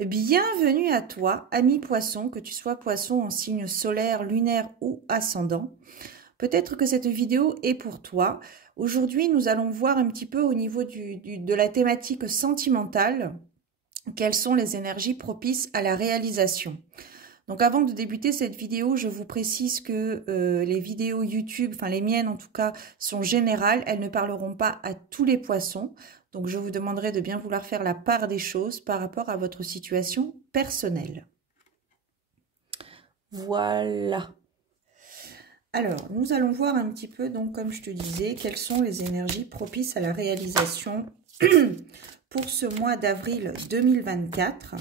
Bienvenue à toi, ami poisson, que tu sois poisson en signe solaire, lunaire ou ascendant. Peut-être que cette vidéo est pour toi. Aujourd'hui, nous allons voir un petit peu au niveau de la thématique sentimentale, quelles sont les énergies propices à la réalisation. Donc avant de débuter cette vidéo, je vous précise que les vidéos YouTube, enfin les miennes en tout cas, sont générales. Elles ne parleront pas à tous les poissons. Donc je vous demanderai de bien vouloir faire la part des choses par rapport à votre situation personnelle. Voilà. Alors, nous allons voir un petit peu, donc comme je te disais, quelles sont les énergies propices à la réalisation pour ce mois d'avril 2024.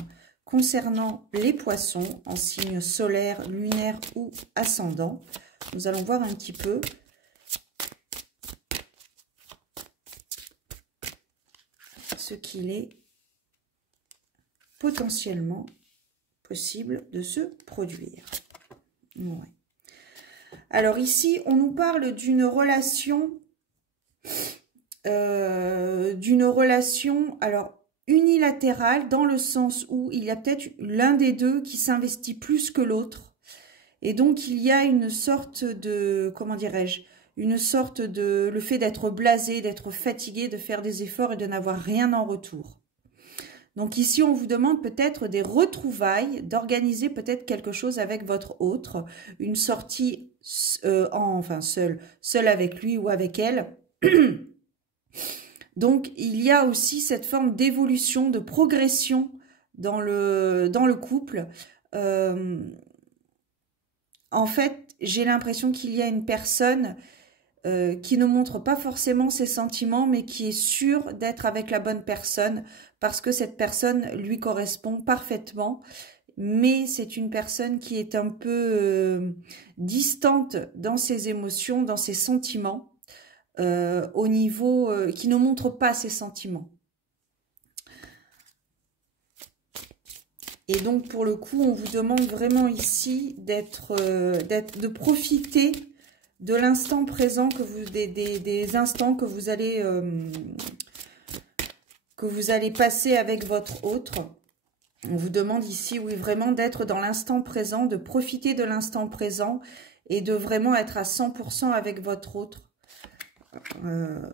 Concernant les poissons en signe solaire, lunaire ou ascendant, nous allons voir un petit peu ce qu'il est potentiellement possible de se produire. Ouais. Alors ici, on nous parle d'une relation, alors unilatérale, dans le sens où il y a peut-être l'un des deux qui s'investit plus que l'autre. Et donc, il y a une sorte de, comment dirais-je, une sorte de, le fait d'être blasé, d'être fatigué, de faire des efforts et de n'avoir rien en retour. Donc ici, on vous demande peut-être des retrouvailles, d'organiser peut-être quelque chose avec votre autre, une sortie, enfin seul avec lui ou avec elle. Donc, il y a aussi cette forme d'évolution, de progression dans le couple. En fait, j'ai l'impression qu'il y a une personne qui ne montre pas forcément ses sentiments, mais qui est sûre d'être avec la bonne personne, parce que cette personne lui correspond parfaitement. Mais c'est une personne qui est un peu distante dans ses émotions, dans ses sentiments, au niveau qui ne montre pas ses sentiments. Et donc pour le coup, on vous demande vraiment ici de profiter de l'instant présent, que vous, des instants que vous allez passer avec votre autre. On vous demande ici, oui, vraiment d'être dans l'instant présent, de profiter de l'instant présent et de vraiment être à 100% avec votre autre.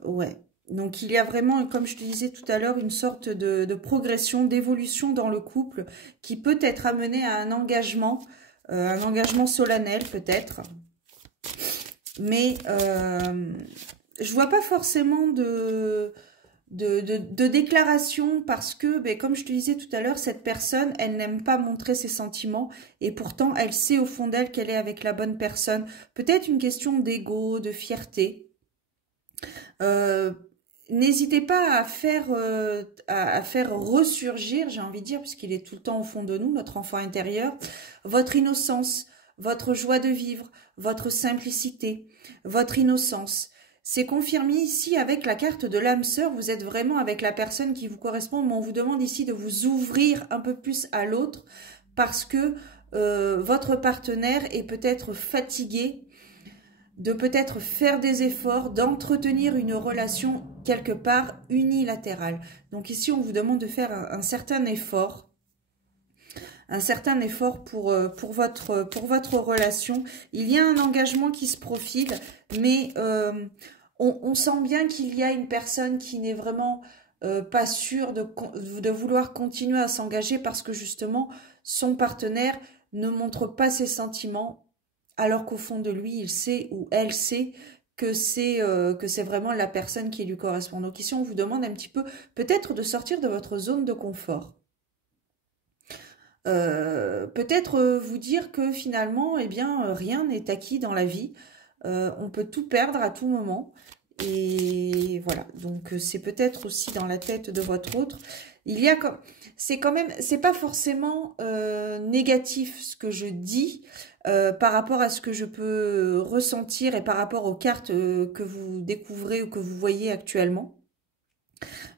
Ouais. Donc, il y a vraiment, comme je te disais tout à l'heure, une sorte de progression, d'évolution dans le couple qui peut être amené à un engagement solennel peut-être. Mais je vois pas forcément de déclaration parce que, ben, comme je te disais tout à l'heure, cette personne, elle n'aime pas montrer ses sentiments et pourtant, elle sait au fond d'elle qu'elle est avec la bonne personne. Peut-être une question d'ego, de fierté. N'hésitez pas à faire ressurgir, j'ai envie de dire, puisqu'il est tout le temps au fond de nous, notre enfant intérieur, votre innocence, votre joie de vivre, votre simplicité, votre innocence. C'est confirmé ici avec la carte de l'âme sœur, vous êtes vraiment avec la personne qui vous correspond, mais on vous demande ici de vous ouvrir un peu plus à l'autre parce que votre partenaire est peut-être fatigué, de peut-être faire des efforts, d'entretenir une relation quelque part unilatérale. Donc ici, on vous demande de faire un certain effort pour votre relation. Il y a un engagement qui se profile, mais on sent bien qu'il y a une personne qui n'est vraiment pas sûre de vouloir continuer à s'engager parce que justement, son partenaire ne montre pas ses sentiments, alors qu'au fond de lui, il sait ou elle sait que c'est vraiment la personne qui lui correspond. Donc ici, on vous demande un petit peu peut-être de sortir de votre zone de confort. Peut-être vous dire que finalement, eh bien, rien n'est acquis dans la vie. On peut tout perdre à tout moment. Et voilà, donc c'est peut-être aussi dans la tête de votre autre. C'est quand même, c'est pas forcément négatif ce que je dis par rapport à ce que je peux ressentir et par rapport aux cartes que vous découvrez ou que vous voyez actuellement.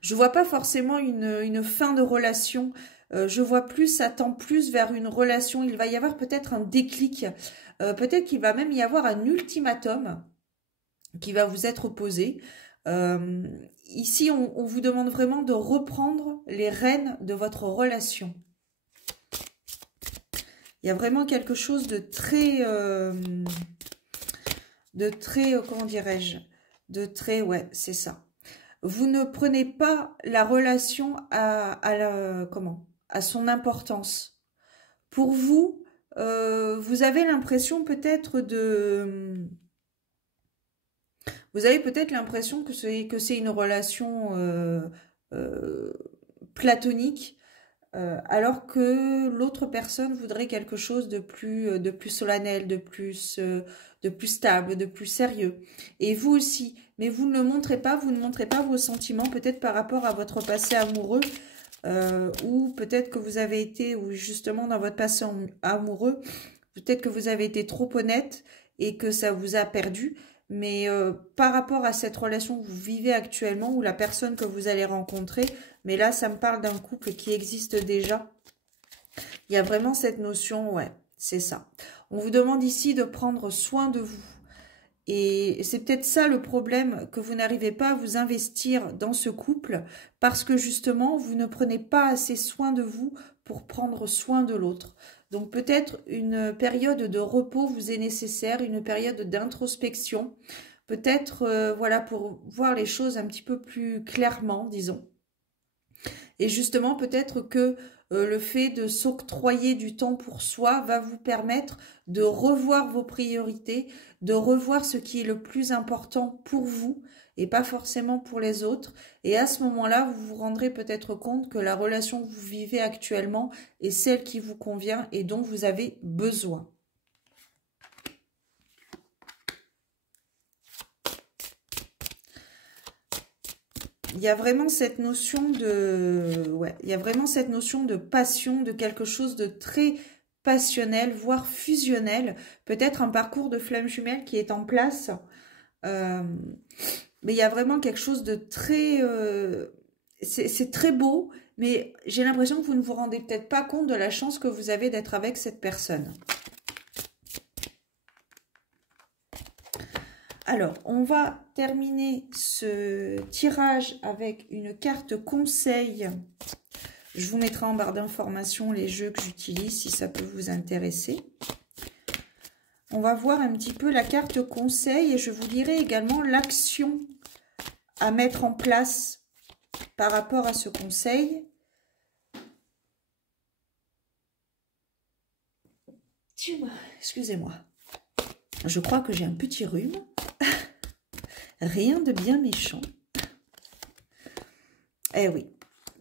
Je vois pas forcément une fin de relation. Je vois plus, ça tend plus vers une relation. Il va y avoir peut-être un déclic. Peut-être qu'il va même y avoir un ultimatum qui va vous être opposé. Ici, on vous demande vraiment de reprendre les rênes de votre relation. Il y a vraiment quelque chose de très, comment dirais-je, de très, ouais, c'est ça. Vous ne prenez pas la relation à son importance. Pour vous, vous avez l'impression peut-être vous avez peut-être l'impression que c'est une relation euh, platonique, alors que l'autre personne voudrait quelque chose de plus solennel, de plus stable, de plus sérieux. Et vous aussi. Mais vous ne le montrez pas, vous ne montrez pas vos sentiments, peut-être par rapport à votre passé amoureux, ou peut-être que vous avez été, ou justement dans votre passé amoureux, peut-être que vous avez été trop honnête et que ça vous a perdu. Mais par rapport à cette relation que vous vivez actuellement, ou la personne que vous allez rencontrer, mais là, ça me parle d'un couple qui existe déjà. Il y a vraiment cette notion, ouais, c'est ça. On vous demande ici de prendre soin de vous. Et c'est peut-être ça le problème, que vous n'arrivez pas à vous investir dans ce couple parce que justement, vous ne prenez pas assez soin de vous pour prendre soin de l'autre. Donc peut-être une période de repos vous est nécessaire, une période d'introspection, peut-être voilà, pour voir les choses un petit peu plus clairement, disons. Et justement, peut-être que le fait de s'octroyer du temps pour soi va vous permettre de revoir vos priorités, de revoir ce qui est le plus important pour vous et pas forcément pour les autres. Et à ce moment-là, vous vous rendrez peut-être compte que la relation que vous vivez actuellement est celle qui vous convient et dont vous avez besoin. Il y a vraiment cette notion ouais, il y a vraiment cette notion de passion, de quelque chose de très passionnel, voire fusionnel. Peut-être un parcours de flamme jumelle qui est en place. Mais il y a vraiment quelque chose de très... c'est très beau, mais j'ai l'impression que vous ne vous rendez peut-être pas compte de la chance que vous avez d'être avec cette personne. Alors, on va terminer ce tirage avec une carte conseil. Je vous mettrai en barre d'informations les jeux que j'utilise si ça peut vous intéresser. On va voir un petit peu la carte conseil et je vous dirai également l'action à mettre en place par rapport à ce conseil. Excusez-moi. Je crois que j'ai un petit rhume. Rien de bien méchant. Eh oui,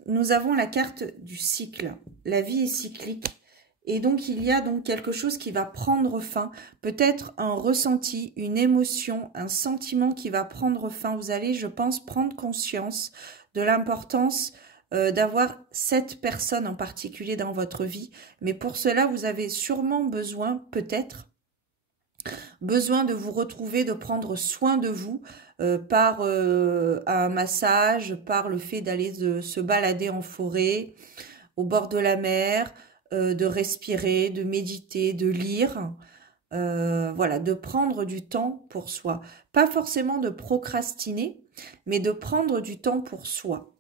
nous avons la carte du cycle. La vie est cyclique. Et donc, il y a donc quelque chose qui va prendre fin. Peut-être un ressenti, une émotion, un sentiment qui va prendre fin. Vous allez, je pense, prendre conscience de l'importance d'avoir cette personne en particulier dans votre vie. Mais pour cela, vous avez sûrement besoin, peut-être, de vous retrouver, de prendre soin de vous par un massage, par le fait d'aller se balader en forêt, au bord de la mer, de respirer, de méditer, de lire, voilà, de prendre du temps pour soi. Pas forcément de procrastiner, mais de prendre du temps pour soi.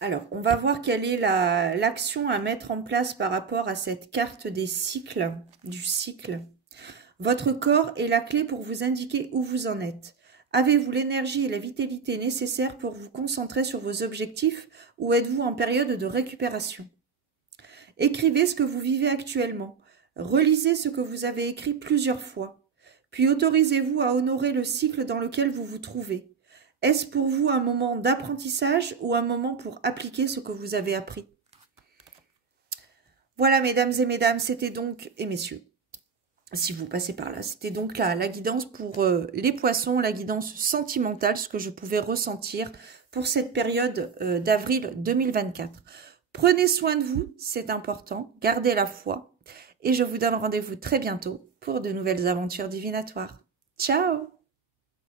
Alors, on va voir quelle est l'action à mettre en place par rapport à cette carte des cycles, du cycle. Votre corps est la clé pour vous indiquer où vous en êtes. Avez-vous l'énergie et la vitalité nécessaires pour vous concentrer sur vos objectifs ou êtes-vous en période de récupération? Écrivez ce que vous vivez actuellement. Relisez ce que vous avez écrit plusieurs fois. Puis autorisez-vous à honorer le cycle dans lequel vous vous trouvez. Est-ce pour vous un moment d'apprentissage ou un moment pour appliquer ce que vous avez appris? Voilà, mesdames et mesdames, c'était donc, et messieurs, si vous passez par là, c'était donc la guidance pour les poissons, la guidance sentimentale, ce que je pouvais ressentir pour cette période d'avril 2024. Prenez soin de vous, c'est important, gardez la foi et je vous donne rendez-vous très bientôt pour de nouvelles aventures divinatoires. Ciao!